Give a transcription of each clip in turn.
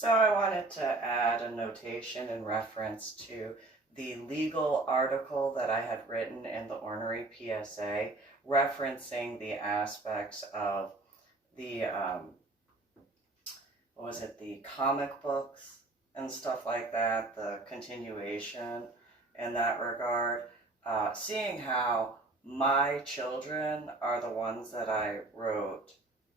So I wanted to add a notation in reference to the legal article that I had written in the Ornery PSA, referencing the aspects of the, the comic books and stuff like that, the continuation in that regard, seeing how my children are the ones that I wrote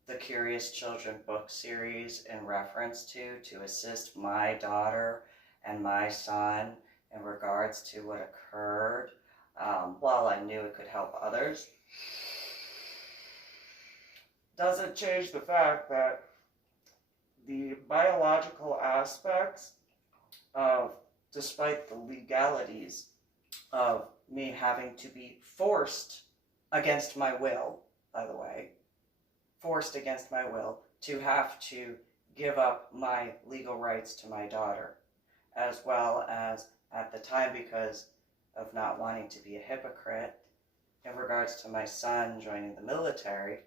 the Curious Children book series in reference to assist my daughter and my son in regards to what occurred, while I knew it could help others, doesn't change the fact that the biological aspects of, despite the legalities of me having to be forced against my will, by the way, forced against my will to have to give up my legal rights to my daughter, as well as at the time, because of not wanting to be a hypocrite in regards to my son joining the military,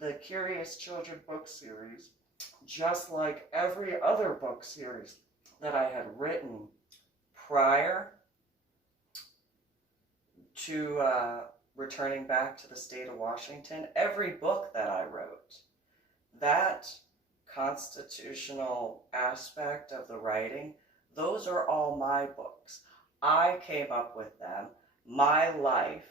the Curious Children book series, just like every other book series that I had written prior to returning back to the state of Washington, every book that I wrote, that constitutional aspect of the writing, those are all my books. I came up with them. My life,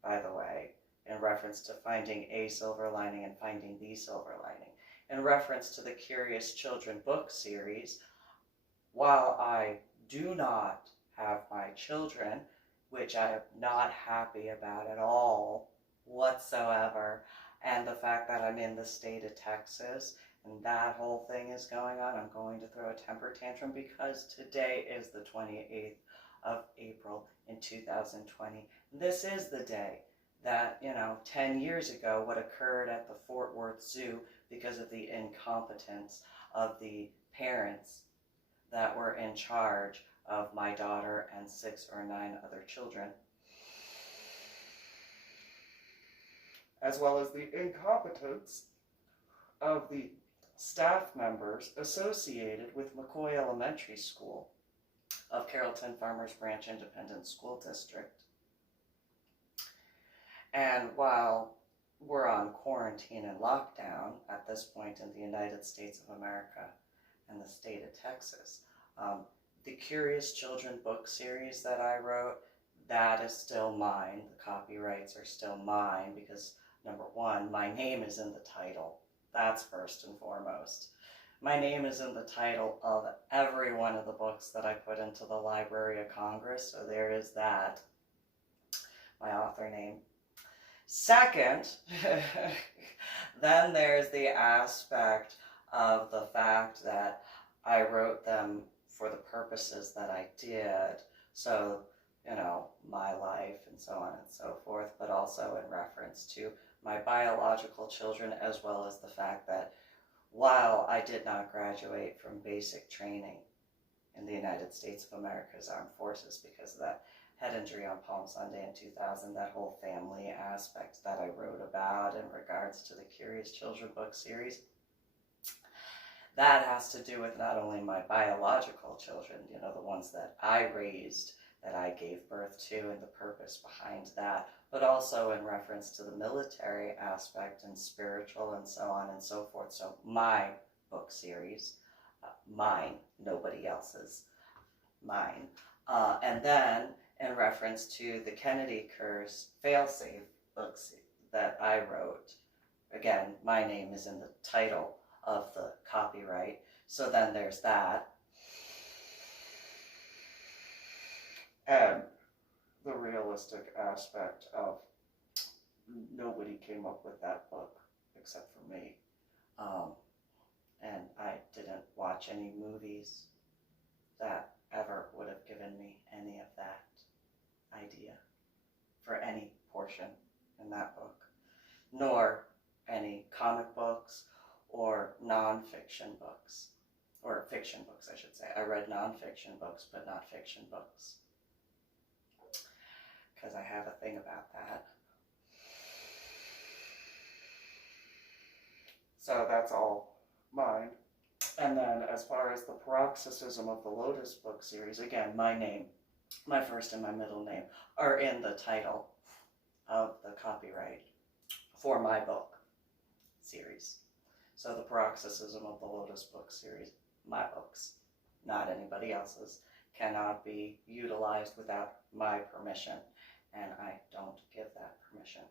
by the way, in reference to finding a silver lining and finding the silver lining, in reference to the Curious Children book series, while I do not have my children, which I am not happy about at all whatsoever, and the fact that I'm in the state of Texas and that whole thing is going on, I'm going to throw a temper tantrum because today is the 28th of April in 2020. This is the day that, 10 years ago, what occurred at the Fort Worth Zoo because of the incompetence of the parents that were in charge of my daughter and 6 or 9 other children, as well as the incompetence of the staff members associated with McCoy Elementary School of Carrollton Farmers Branch Independent School District. And while we're on quarantine and lockdown at this point in the United States of America and the state of Texas, the Curious Children book series that I wrote, that is still mine. The copyrights are still mine because, number one, my name is in the title. That's first and foremost. My name is in the title of every one of the books that I put into the Library of Congress, so there is that, my author name. Second, then there's the aspect of the fact that I wrote them for the purposes that I did, so, my life and so on and so forth, but also in reference to my biological children, as well as the fact that while I did not graduate from basic training in the United States of America's Armed Forces because of that head injury on Palm Sunday in 2000, that whole family aspect that I wrote about in regards to the Curious Children book series, that has to do with not only my biological children, the ones that I raised, that I gave birth to, and the purpose behind that, but also in reference to the military aspect and spiritual and so on and so forth. So my book series, mine, nobody else's, mine. And then in reference to the Kennedy Curse failsafe books that I wrote, again, my name is in the title of the copyright, so then there's that. And the realistic aspect of nobody came up with that book except for me. And I didn't watch any movies that ever would have given me any of that idea for any portion in that book, nor any comic books or non-fiction books, or fiction books, I should say. I read non-fiction books, but not fiction books, because I have a thing about that. So that's all mine. And then as far as the paroxysm of the Lotus book series, again, my name, my first and my middle name, are in the title of the copyright for my book series. So the paroxysm of the Lotus book series, my books, not anybody else's, cannot be utilized without my permission, and I don't give that permission.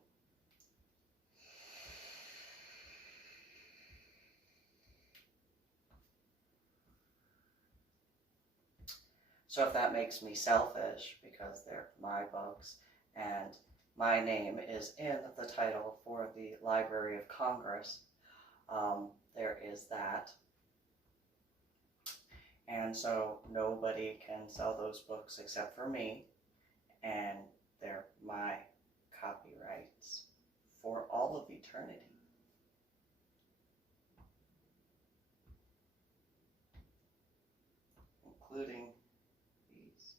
So if that makes me selfish because they're my books and my name is in the title for the Library of Congress, there is that. And so nobody can sell those books except for me, and they're my copyrights for all of eternity. Including these.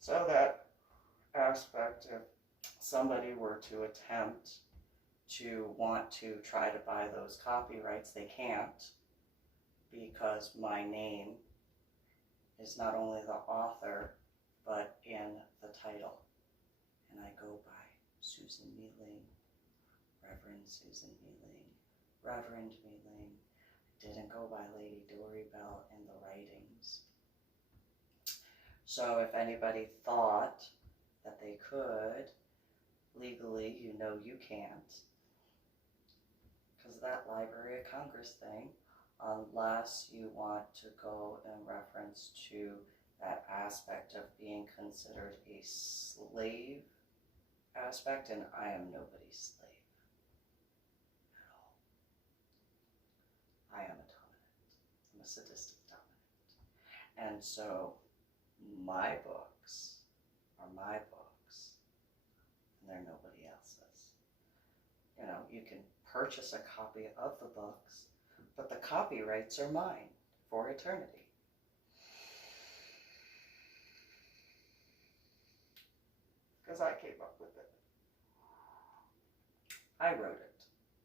So that aspect, if somebody were to attempt to want to try to buy those copyrights, they can't, because my name is not only the author, but in the title. And I go by Susan Mealing, Reverend Susan Mealing, Reverend Mealing. I didn't go by Lady Dory Bell in the writings. So if anybody thought that they could, legally, you know you can't. Because that Library of Congress thing, unless you want to go in reference to that aspect of being considered a slave aspect, and I am nobody's slave at all. I am a dominant. I'm a sadistic dominant. And so my books are my books, and they're nobody else's. You know, you can purchase a copy of the books, but the copyrights are mine for eternity. Because I came up with it. I wrote it.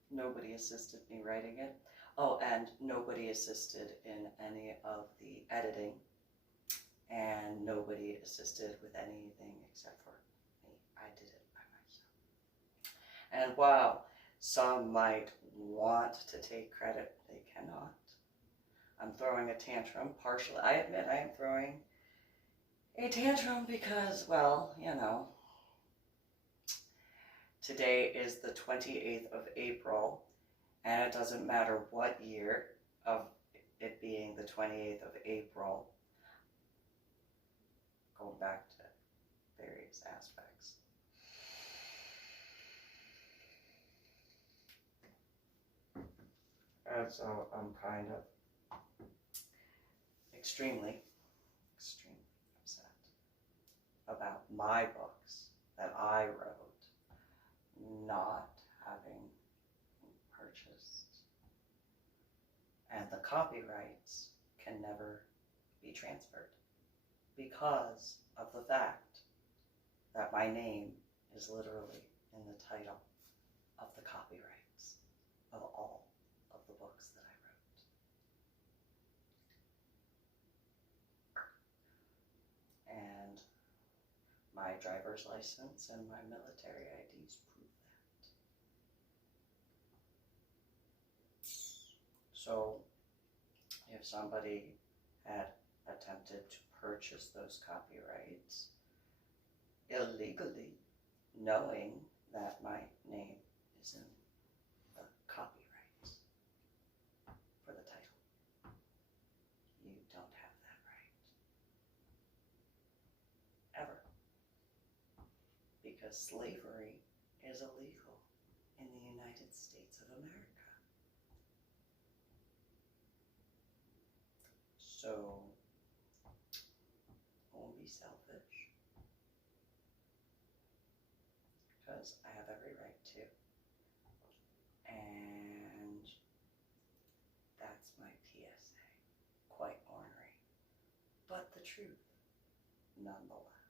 Nobody assisted me writing it. Oh, and nobody assisted in any of the editing, and nobody assisted with anything except for me. I did it by myself. And while some might want to take credit, they cannot. I'm throwing a tantrum, partially. I admit I am throwing a tantrum because, well, you know, today is the 28th of April, and it doesn't matter what year of it being the 28th of April, going back to various aspects. And so I'm kind of extremely upset about my books that I wrote not having purchased. And the copyrights can never be transferred because of the fact that my name is literally in the title of the copyrights of all of the books that I wrote. And my driver's license and my military IDs prove that. So if somebody had attempted to purchase those copyrights illegally, knowing that my name is in the copyrights for the title, you don't have that right. Ever. Because slavery is illegal in the United States of America. So, won't be selfish, because I have every right to. And that's my PSA. Quite ornery, but the truth, nonetheless.